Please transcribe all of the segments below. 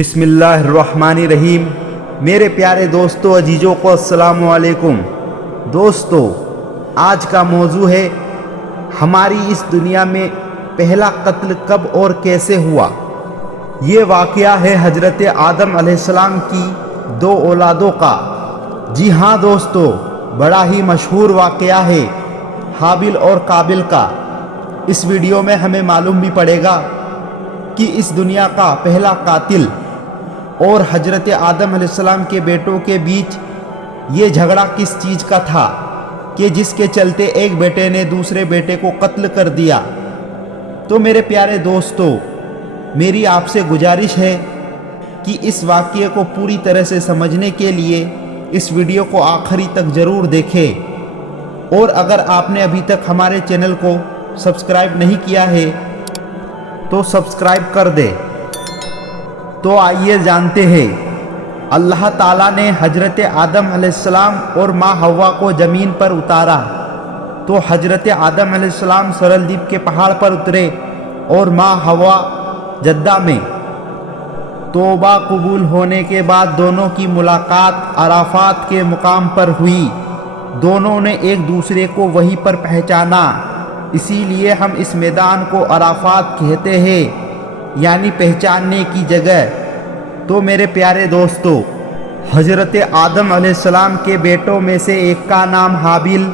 بسم اللہ الرحمن الرحیم۔ میرے پیارے دوستو عزیزوں کو السلام علیکم۔ دوستو، آج کا موضوع ہے ہماری اس دنیا میں پہلا قتل کب اور کیسے ہوا۔ یہ واقعہ ہے حضرت آدم علیہ السلام کی 2 اولادوں کا۔ جی ہاں دوستو، بڑا ہی مشہور واقعہ ہے حابیل اور قابل کا۔ اس ویڈیو میں ہمیں معلوم بھی پڑے گا کہ اس دنیا کا پہلا قاتل اور حضرت آدم علیہ السلام کے بیٹوں کے بیچ یہ جھگڑا کس چیز کا تھا کہ جس کے چلتے ایک بیٹے نے دوسرے بیٹے کو قتل کر دیا۔ تو میرے پیارے دوستو، میری آپ سے گزارش ہے کہ اس واقعے کو پوری طرح سے سمجھنے کے لیے اس ویڈیو کو آخری تک ضرور دیکھیں، اور اگر آپ نے ابھی تک ہمارے چینل کو سبسکرائب نہیں کیا ہے تو سبسکرائب کر دے۔ تو آئیے جانتے ہیں، اللہ تعالیٰ نے حضرت آدم علیہ السلام اور ماں حوا کو زمین پر اتارا تو حضرت آدم علیہ السلام سرلدیپ کے پہاڑ پر اترے اور ماں حوا جدہ میں۔ توبہ قبول ہونے کے بعد دونوں کی ملاقات عرفات کے مقام پر ہوئی۔ دونوں نے ایک دوسرے کو وہیں پر پہچانا، اسی لیے ہم اس میدان کو عرفات کہتے ہیں، یعنی پہچاننے کی جگہ۔ تو میرے پیارے دوستو، حضرت آدم علیہ السلام کے بیٹوں میں سے ایک کا نام حابیل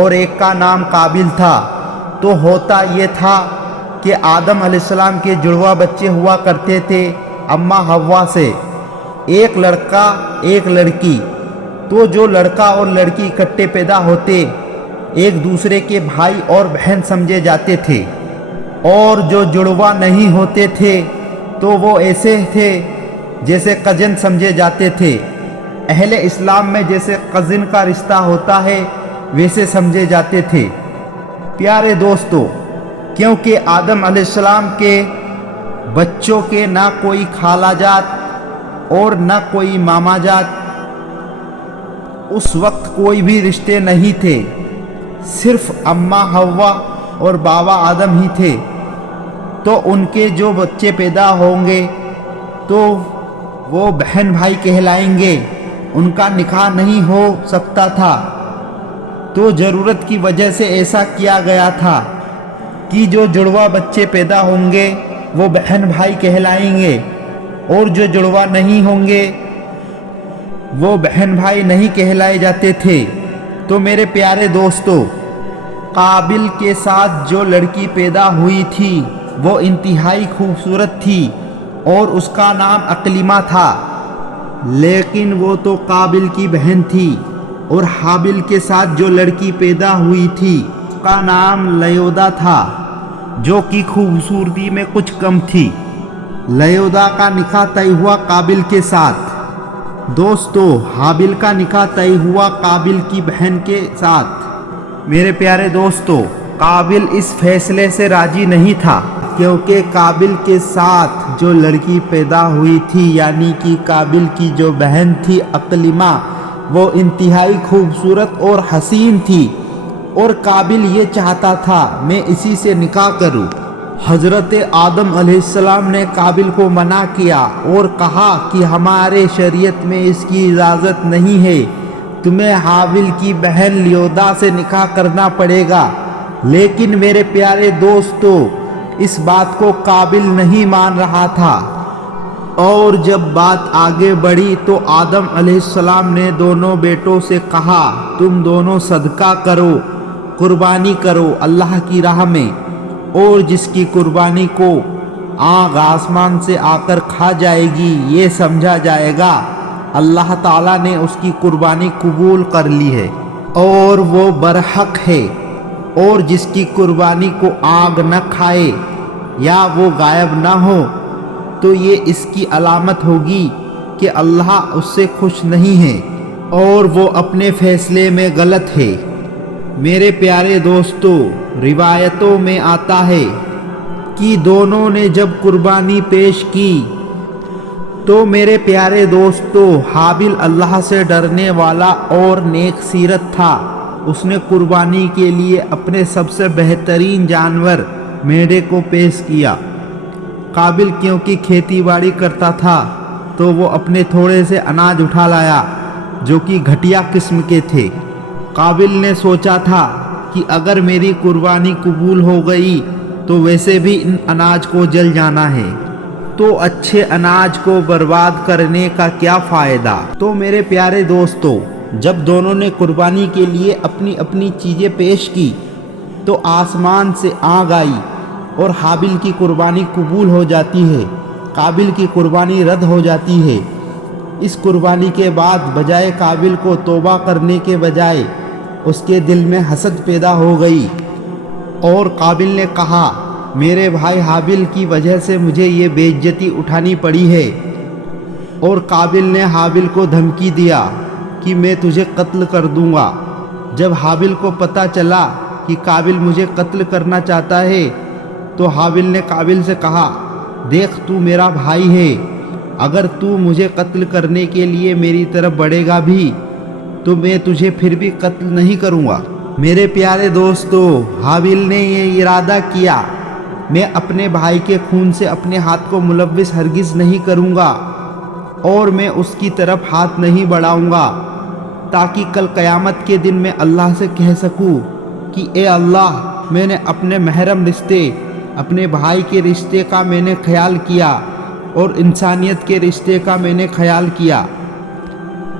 اور ایک کا نام قابل تھا۔ تو ہوتا یہ تھا کہ آدم علیہ السلام کے جڑواں بچے ہوا کرتے تھے اماں حوا سے، ایک لڑکا ایک لڑکی۔ تو جو لڑکا اور لڑکی اکٹھے پیدا ہوتے ایک دوسرے کے بھائی اور بہن سمجھے جاتے تھے، اور جو جڑواں نہیں ہوتے تھے تو وہ ایسے تھے جیسے کزن سمجھے جاتے تھے۔ اہل اسلام میں جیسے کزن کا رشتہ ہوتا ہے ویسے سمجھے جاتے تھے۔ پیارے دوستو، کیونکہ آدم علیہ السلام کے بچوں کے نہ کوئی خالہ جات اور نہ کوئی ماما جات، اس وقت کوئی بھی رشتے نہیں تھے، صرف اماں حوا اور بابا آدم ہی تھے۔ تو ان کے جو بچے پیدا ہوں گے تو وہ بہن بھائی کہلائیں گے، ان کا نکاح نہیں ہو سکتا تھا۔ تو ضرورت کی وجہ سے ایسا کیا گیا تھا کہ جو جڑواں بچے پیدا ہوں گے وہ بہن بھائی کہلائیں گے، اور جو جڑواں نہیں ہوں گے وہ بہن بھائی نہیں کہلائے جاتے تھے۔ تو میرے پیارے دوستو، قابل کے ساتھ جو لڑکی پیدا ہوئی تھی وہ انتہائی خوبصورت تھی اور اس کا نام اقلیمہ تھا، لیکن وہ تو قابل کی بہن تھی۔ اور حابیل کے ساتھ جو لڑکی پیدا ہوئی تھی اس کا نام لیودا تھا، جو کہ خوبصورتی میں کچھ کم تھی۔ لیودا کا نکاح طے ہوا قابل کے ساتھ۔ دوستو، حابیل کا نکاح طے ہوا قابل کی بہن کے ساتھ۔ میرے پیارے دوستو، قابل اس فیصلے سے راضی نہیں تھا، کیونکہ قابل کے ساتھ جو لڑکی پیدا ہوئی تھی، یعنی کہ قابل کی جو بہن تھی اقلیمہ، وہ انتہائی خوبصورت اور حسین تھی، اور قابل یہ چاہتا تھا میں اسی سے نکاح کروں۔ حضرت آدم علیہ السلام نے قابل کو منع کیا اور کہا کہ ہمارے شریعت میں اس کی اجازت نہیں ہے، تمہیں حابیل کی بہن لیودا سے نکاح کرنا پڑے گا۔ لیکن میرے پیارے دوستو، اس بات کو قابل نہیں مان رہا تھا، اور جب بات آگے بڑھی تو آدم علیہ السلام نے دونوں بیٹوں سے کہا تم دونوں صدقہ کرو، قربانی کرو اللہ کی راہ میں، اور جس کی قربانی کو آگ آسمان سے آ کر کھا جائے گی یہ سمجھا جائے گا اللہ تعالیٰ نے اس کی قربانی قبول کر لی ہے اور وہ برحق ہے، اور جس کی قربانی کو آگ نہ کھائے یا وہ غائب نہ ہو تو یہ اس کی علامت ہوگی کہ اللہ اس سے خوش نہیں ہے اور وہ اپنے فیصلے میں غلط ہے۔ میرے پیارے دوستو، روایتوں میں آتا ہے کہ دونوں نے جب قربانی پیش کی تو میرے پیارے دوستو، حابیل اللہ سے ڈرنے والا اور نیک سیرت تھا۔ اس نے قربانی کے لیے اپنے سب سے بہترین جانور میڑے کو پیش کیا۔ قابل کیونکہ کھیتی باڑی کرتا تھا تو وہ اپنے تھوڑے سے اناج اٹھا لایا جو کہ گھٹیا قسم کے تھے۔ قابل نے سوچا تھا کہ اگر میری قربانی قبول ہو گئی تو ویسے بھی ان اناج کو جل جانا ہے، تو اچھے اناج کو برباد کرنے کا کیا فائدہ۔ تو میرے پیارے دوستو، جب دونوں نے قربانی کے لیے اپنی اپنی چیزیں پیش کی تو آسمان سے آگ آئی اور حابل کی قربانی قبول ہو جاتی ہے، قابل کی قربانی رد ہو جاتی ہے۔ اس قربانی کے بعد بجائے قابل کو توبہ کرنے کے بجائے اس کے دل میں حسد پیدا ہو گئی، اور قابل نے کہا میرے بھائی حابل کی وجہ سے مجھے یہ بے عزتی اٹھانی پڑی ہے، اور قابل نے حابل کو دھمکی دیا کہ میں تجھے قتل کر دوں گا۔ جب حابل کو پتہ چلا کہ قابل مجھے قتل کرنا چاہتا ہے تو حابل نے قابل سے کہا دیکھ تو میرا بھائی ہے، اگر تو مجھے قتل کرنے کے لیے میری طرف بڑھے گا بھی تو میں تجھے پھر بھی قتل نہیں کروں گا۔ میرے پیارے دوستو، حابل نے یہ ارادہ کیا میں اپنے بھائی کے خون سے اپنے ہاتھ کو ملوث ہرگز نہیں کروں گا، اور میں اس کی طرف ہاتھ نہیں بڑھاؤں گا، تاکہ کل قیامت کے دن میں اللہ سے کہہ سکوں کہ اے اللہ، میں نے اپنے محرم رشتے، اپنے بھائی کے رشتے کا میں نے خیال کیا اور انسانیت کے رشتے کا میں نے خیال کیا۔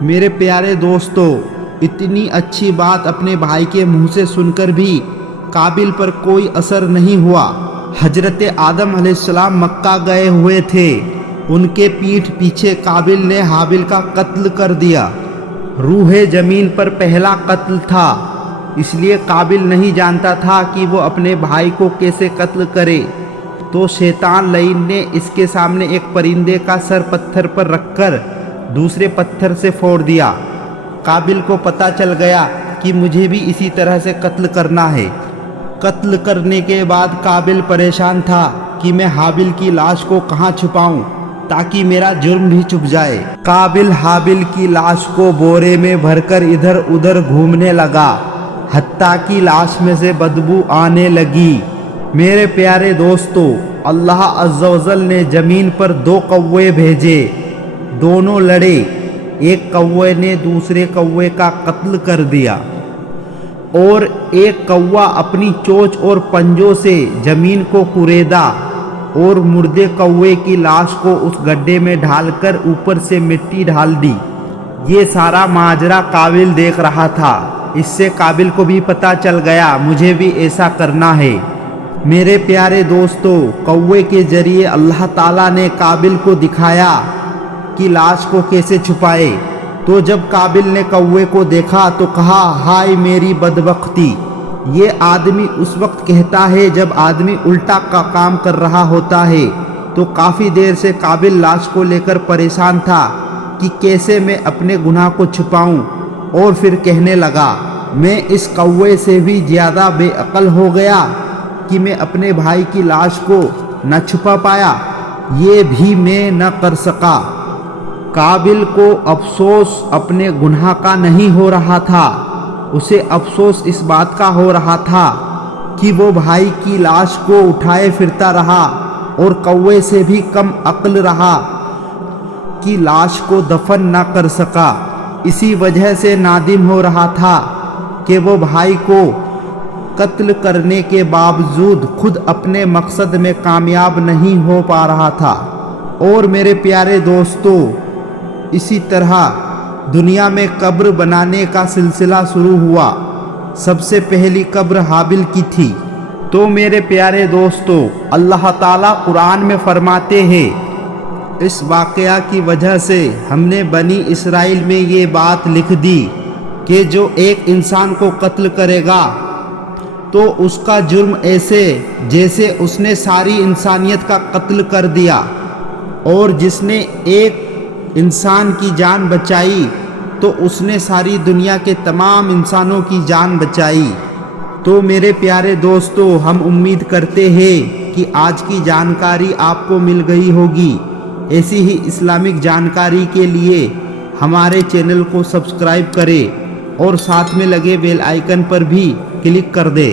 میرے پیارے دوستو، اتنی اچھی بات اپنے بھائی کے منہ سے سن کر بھی قابل پر کوئی اثر نہیں ہوا۔ حضرت آدم علیہ السلام مکہ گئے ہوئے تھے، ان کے پیٹھ پیچھے قابل نے حابل کا قتل کر دیا۔ روح زمین پر پہلا قتل تھا، اس لیے قابل نہیں جانتا تھا کہ وہ اپنے بھائی کو کیسے قتل کرے، تو شیطان لعین نے اس کے سامنے ایک پرندے کا سر پتھر پر رکھ کر دوسرے پتھر سے پھوڑ دیا۔ قابل کو پتہ چل گیا کہ مجھے بھی اسی طرح سے قتل کرنا ہے۔ قتل کرنے کے بعد قابل پریشان تھا کہ میں حابل کی لاش کو کہاں چھپاؤں تاکہ میرا جرم بھی چھپ جائے۔ قابل حابل کی لاش کو بورے میں بھر کر ادھر ادھر گھومنے لگا، حتیٰ کہ لاش میں سے بدبو آنے لگی۔ میرے پیارے دوستو، اللہ عز و جل نے زمین پر 2 کوے بھیجے، دونوں لڑے، ایک کوے نے دوسرے کوے کا قتل کر دیا، اور ایک کوا اپنی چونچ اور پنجوں سے زمین کو کریدا اور مردے کوے کی لاش کو اس گڈھے میں ڈال کر اوپر سے مٹی ڈال دی۔ یہ سارا ماجرا قابل دیکھ رہا تھا، اس سے قابل کو بھی پتہ چل گیا مجھے بھی ایسا کرنا ہے۔ میرے پیارے دوستو، کوے کے ذریعے اللہ تعالیٰ نے قابل کو دکھایا کہ لاش کو کیسے چھپائے۔ تو جب قابل نے کوے کو دیکھا تو کہا ہائے میری بدبختی۔ یہ آدمی اس وقت کہتا ہے جب آدمی الٹا کا کام کر رہا ہوتا ہے۔ تو کافی دیر سے قابل لاش کو لے کر پریشان تھا کہ کیسے میں اپنے گناہ کو چھپاؤں، اور پھر کہنے لگا میں اس کوے سے بھی زیادہ بے عقل ہو گیا کہ میں اپنے بھائی کی لاش کو نہ چھپا پایا، یہ بھی میں نہ کر سکا۔ قابل کو افسوس اپنے گناہ کا نہیں ہو رہا تھا، اسے افسوس اس بات کا ہو رہا تھا کہ وہ بھائی کی لاش کو اٹھائے پھرتا رہا اور کوے سے بھی کم عقل رہا کہ لاش کو دفن نہ کر سکا۔ اسی وجہ سے نادم ہو رہا تھا کہ وہ بھائی کو قتل کرنے کے باوجود خود اپنے مقصد میں کامیاب نہیں ہو پا رہا تھا۔ اور میرے پیارے دوستو، اسی طرح دنیا میں قبر بنانے کا سلسلہ شروع ہوا۔ سب سے پہلی قبر حابل کی تھی۔ تو میرے پیارے دوستو، اللہ تعالیٰ قرآن میں فرماتے ہیں اس واقعہ کی وجہ سے ہم نے بنی اسرائیل میں یہ بات لکھ دی کہ جو ایک انسان کو قتل کرے گا تو اس کا جرم ایسے جیسے اس نے ساری انسانیت کا قتل کر دیا، اور جس نے ایک انسان کی جان بچائی تو اس نے ساری دنیا کے تمام انسانوں کی جان بچائی۔ تو میرے پیارے دوستو، ہم امید کرتے ہیں کہ آج کی جانکاری آپ کو مل گئی ہوگی۔ ایسی ہی اسلامک جانکاری کے لیے ہمارے چینل کو سبسکرائب کریں اور ساتھ میں لگے بیل آئیکن پر بھی کلک کر دیں۔